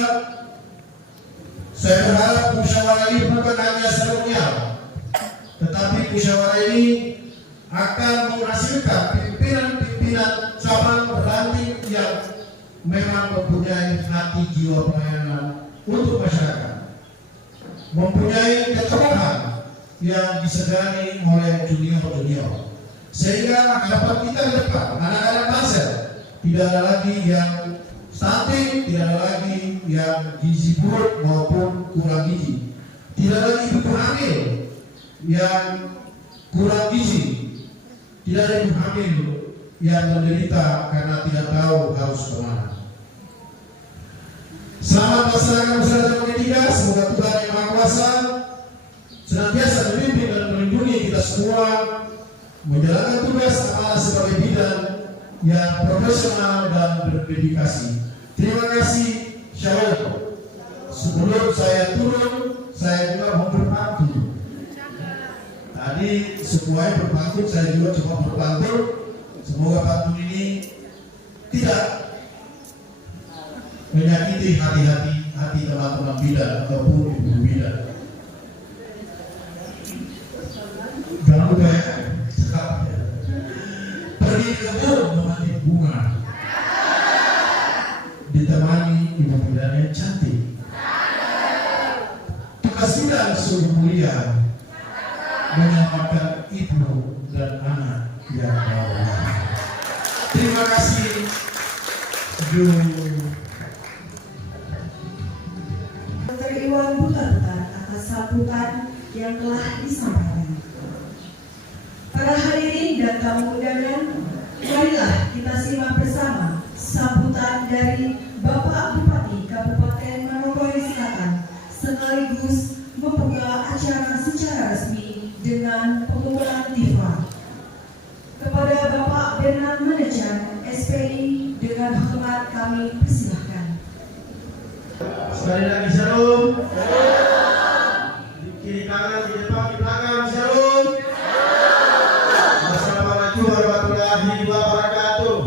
Saya berharap musyawarah ini bukan hanya seremonial, tetapi musyawarah ini akan menghasilkan pimpinan-pimpinan cabang bertanding yang memang mempunyai hati jiwa pelayanan untuk masyarakat, mempunyai ketokohan yang disegani oleh junior-junior, sehingga harapan kita ke depan anak-anak bangsa tidak ada lagi yang stunting, tidak ada lagi yang gizi buruk maupun kurang gizi, tidak ada lagi ibu hamil yang kurang gizi, tidak ada ibu hamil yang menderita karena tidak tahu harus kemana. Selamat melaksanakan usaha cabang ketiga. Semoga Tuhan yang Maha Kuasa senantiasa memimpin dan melindungi kita semua menjalankan tugas amanah sebagai bidan yang profesional dan berdedikasi. Terima kasih. Shalom. Sebelum saya turun, saya juga mau berpantun. Tadi semuanya berpantun, saya juga coba berpantun. Semoga pantun ini tidak menyakiti hati teman-teman bidan ataupun ibu bidan. Jangan lupa ya, pergi ke kebun memetik bunga, ditemani ibu bidan yang cantik. Tugas bidan sungguh mulia, menyelamatkan ibu dan anak yang bawah. Terima kasih. Dr. Iwan Buta-Buta atas sambutan yang telah disampaikan. Para hadirin dan tamu undangan, marilah kita simak bersama sambutan dari Bapak Bupati Kabupaten Manokwari Selatan sekaligus membuka acara secara resmi dengan pengumuman tifa. Kepada Bapak Bernard Manajan SPI dengan hormat kami persilahkan. Sekali lagi shalom. Di kiri kanan, di depan, di belakang shalom. Assalamualaikum warahmatullahi wabarakatuh.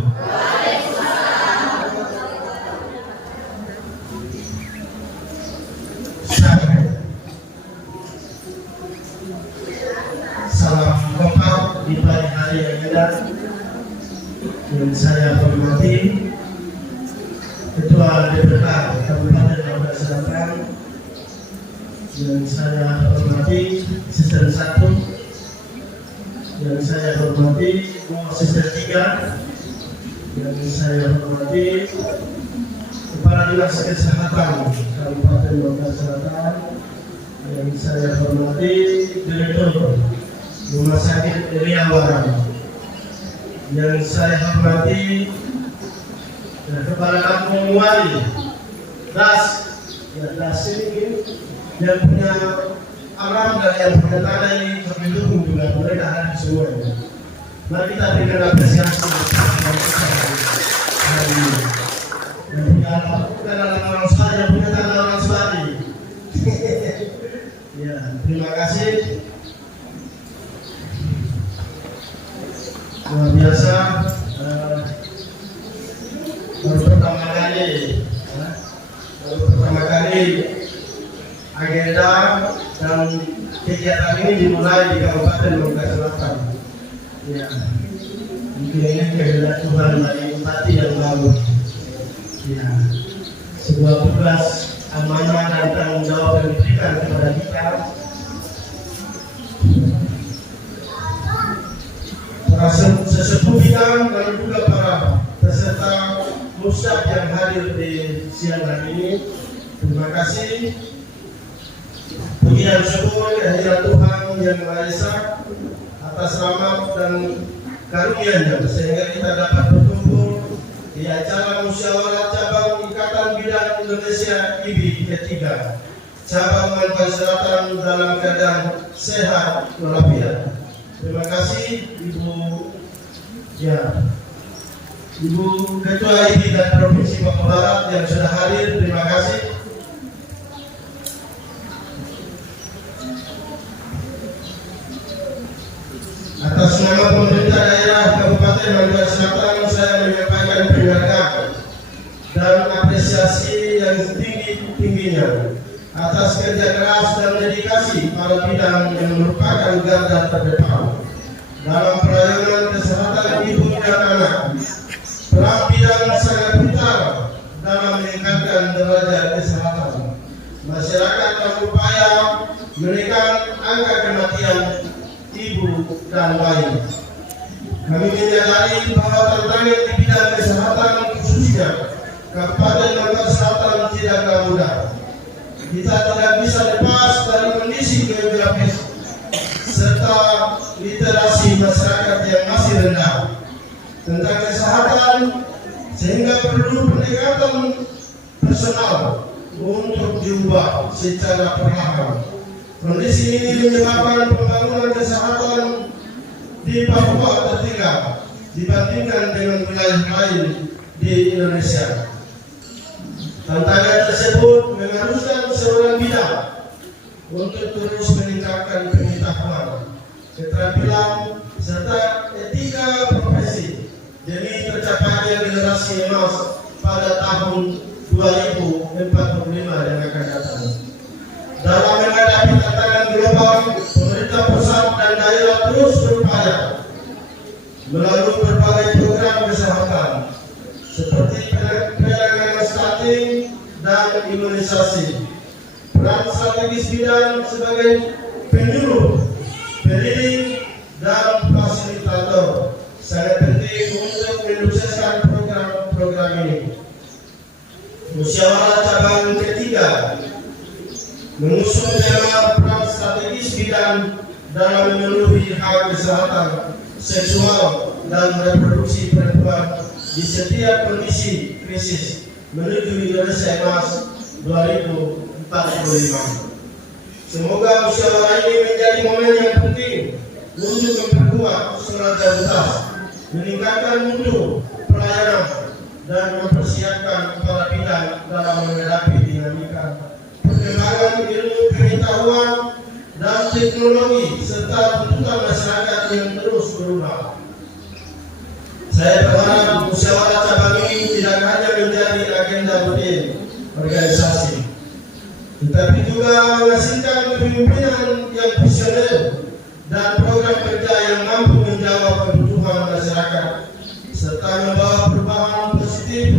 Salam lengkap di pagi hari yang indah yang saya hormati Ketua DPRK Kabupaten Manokwari Selatan, yang saya hormati Asisten 1, yang saya hormati Asisten 3, yang saya hormati Kepala Dinas Kesehatan Kabupaten Manokwari Selatan, yang saya hormati Direktur Rumah Sakit Riawaran, yang saya hormati Kepala Kampung Muari Das ini yang punya alam dan yang punya tanah ini kami dukung juga, mereka hadir semuanya. Mari kita berikan apresiasi hari ini. Yang punya alam bukan alam orang Suwadi, yang punya tanah orang Suwadi. Ya, terima kasih. Luar biasa. Baru pertama kali agenda dan kegiatan ini dimulai di Kabupaten Manokwari Selatan. Ya, mungkin ini kehendak Tuhan bagi bupati yang baru. Ya, sebuah tugas amanah dan tanggung jawab yang diberikan kepada kita. Para sesepuh bidang dan juga para peserta musyawarah yang hadir di siang hari ini, Terima kasih. Puji dan syukur kehadirat Tuhan Yang Maha Esa atas rahmat dan karunia-Nya sehingga kita dapat berkumpul di acara musyawarah cabang Ikatan Bidan Indonesia IBI ketiga cabang Lampung Selatan dalam keadaan sehat walafiat. Terima kasih Ibu Ketua IBI dan Provinsi Papua Barat yang sudah hadir. Terima kasih. Atas nama pemerintah daerah Kabupaten Lampung Selatan, saya menyampaikan penghargaan dan apresiasi yang tinggi-tingginya atas kerja keras dan dedikasi para bidan yang merupakan garda terdepan dalam pelayanan kesehatan ibu dan anak. Peran bidan sangat vital dalam meningkatkan derajat kesehatan masyarakat dan upaya menekan angka kematian ibu dan bayi. Kami menyadari bahwa tantangan di bidang kesehatan khususnya Kabupaten Lampung Selatan tidaklah mudah. Kita tidak bisa lepas dari kondisi geografis serta literasi masyarakat yang masih rendah tentang kesehatan, sehingga perlu pendekatan personal untuk diubah secara perlahan. Kondisi ini menyebabkan pembangunan kesehatan di Papua tertinggal dibandingkan dengan wilayah lain di Indonesia. Tantangan tersebut mengharuskan seorang bidan untuk terus meningkatkan pengetahuan, keterampilan, serta etika profesi demi tercapainya generasi emas pada tahun 2045 yang akan datang. Dalam menghadapi tantangan global, pemerintah pusat dan daerah terus berupaya melalui berbagai program kesehatan seperti penanganan stunting dan imunisasi. Peran strategis bidan sebagai penyuluh, pendidik, dan fasilitator sangat penting untuk menyukseskan program-program ini. Musyawarah cabang ketiga mengusung tema peran strategis bidan dalam memenuhi hak kesehatan seksual dan reproduksi perempuan di setiap kondisi krisis menuju Indonesia Emas 2045. Semoga musyawarah ini menjadi momen yang penting untuk memperkuat solidaritas, meningkatkan mutu pelayanan, dan mempersiapkan para bidan dalam menghadapi dinamika perkembangan ilmu pengetahuan dan teknologi serta tuntutan masyarakat yang terus berubah. Saya berharap musyawarah cabang ini tidak hanya menjadi agenda rutin organisasi, tetapi juga menghasilkan kepemimpinan yang visioner dan program kerja yang mampu menjawab kebutuhan masyarakat serta membawa perubahan positif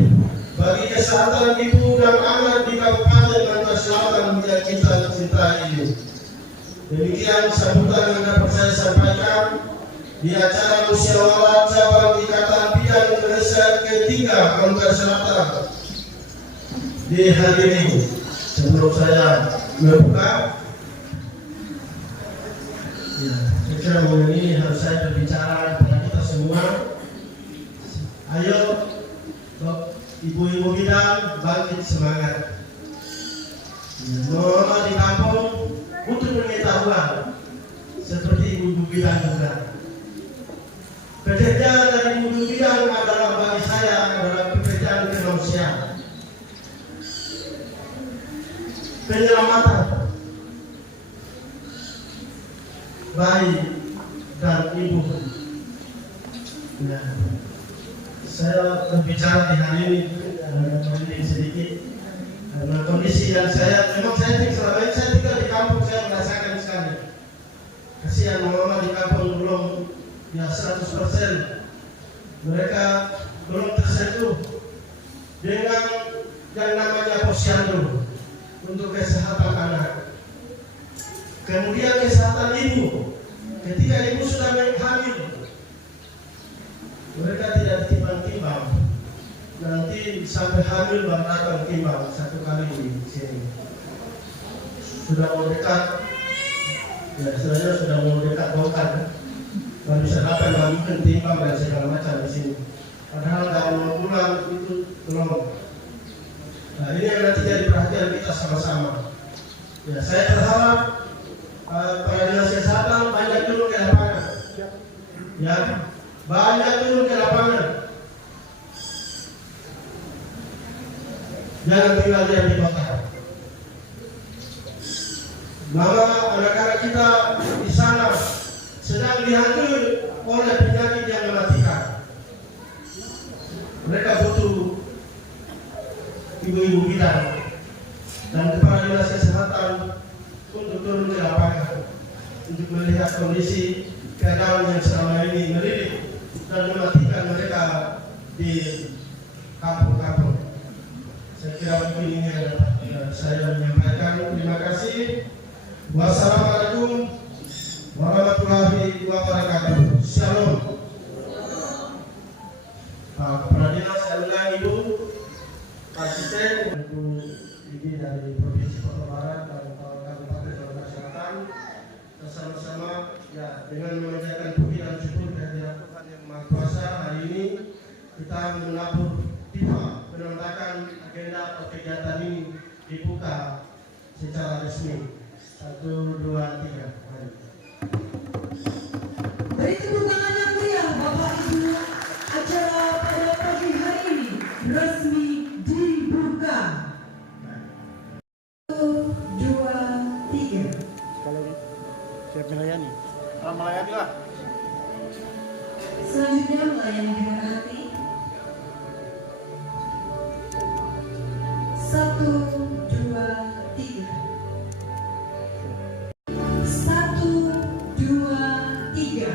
bagi kesehatan ibu dan anak di Kabupaten Lampung Selatan yang kita cintai ini. Demikian sambutan yang dapat saya sampaikan di acara musyawarah cabang Ikatan Bidan Indonesia ketiga Lampung Selatan di hari ini. Sebelum saya membuka, saya kira ini harus saya berbicara kepada kita semua. Ayo, ibu-ibu bidan bangkit semangat. Mama di kampung butuh pengetahuan seperti ibu-ibu bidan juga. Pekerjaan dari ibu-ibu bidan adalah bagi saya adalah pekerjaan kemanusiaan, penyelamatan bayi dan ibu. Saya berbicara di hari ini sedikit karena kondisi yang memang saya selama ini saya tinggal di kampung, saya merasakan sekali kasihan mama di kampung belum 100%, mereka belum tersentuh dengan yang namanya posyandu untuk kesehatan anak. Kemudian kesehatan ibu, ketika ibu sudah hamil, mereka tidak timbang-timbang nanti sampai hamil baru datang timbang satu kali di sini. Sudah mau dekat, ya istilahnya sudah mau dekat bongkar. Baru bisa dapat mungkin timbang dan segala macam di sini. Padahal kalau mau pulang itu belum. Nah ini yang nanti jadi perhatian kita sama-sama. Ya saya berharap para dinas kesehatan banyak turun ke lapangan. Ya banyak turun ke lapangan. Jangan tinggal diam di kota. Mama anak-anak kita di sana sedang dihantui oleh penyakit yang mematikan. Mereka butuh ibu-ibu bidan dan kepala dinas kesehatan untuk turun ke lapangan untuk melihat kondisi keadaan yang selama ini melilit dan mematikan mereka di kampung-kampung. Saya kira mungkin ini yang dapat saya menyampaikan. Terima kasih. Wassalamualaikum warahmatullahi wabarakatuh. Shalom. Kepala dinas, saya undang Ibu Asisten Ibu Ibi dari Provinsi Papua Barat dan Kabupaten Sulawesi Selatan bersama-sama ya dengan memanjatkan puji dan syukur kehadiran Tuhan Yang Maha Kuasa. Hari ini kita menabur tifa menandakan agenda atau kegiatan ini dibuka secara resmi. 1, 2, 3. Mari. Beri tepuk tangan yang meriah Bapak Ibu. Acara pada pagi hari ini resmi dibuka. 1, 2, 3. Sekali lagi. Siap melayani. Melayani lah. Selanjutnya melayani dengan hati. 1, 2, 3. 1, 2, 3.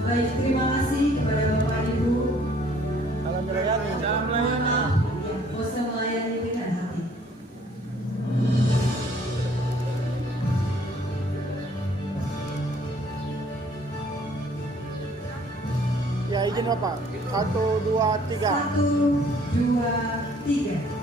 Baik, terima kasih kepada Bapak Ibu. Salam melayani. Salam melayani. Yang bisa melayani dengan hati. Ya izin Bapak. 1, 2, 3. 1, 2, 3.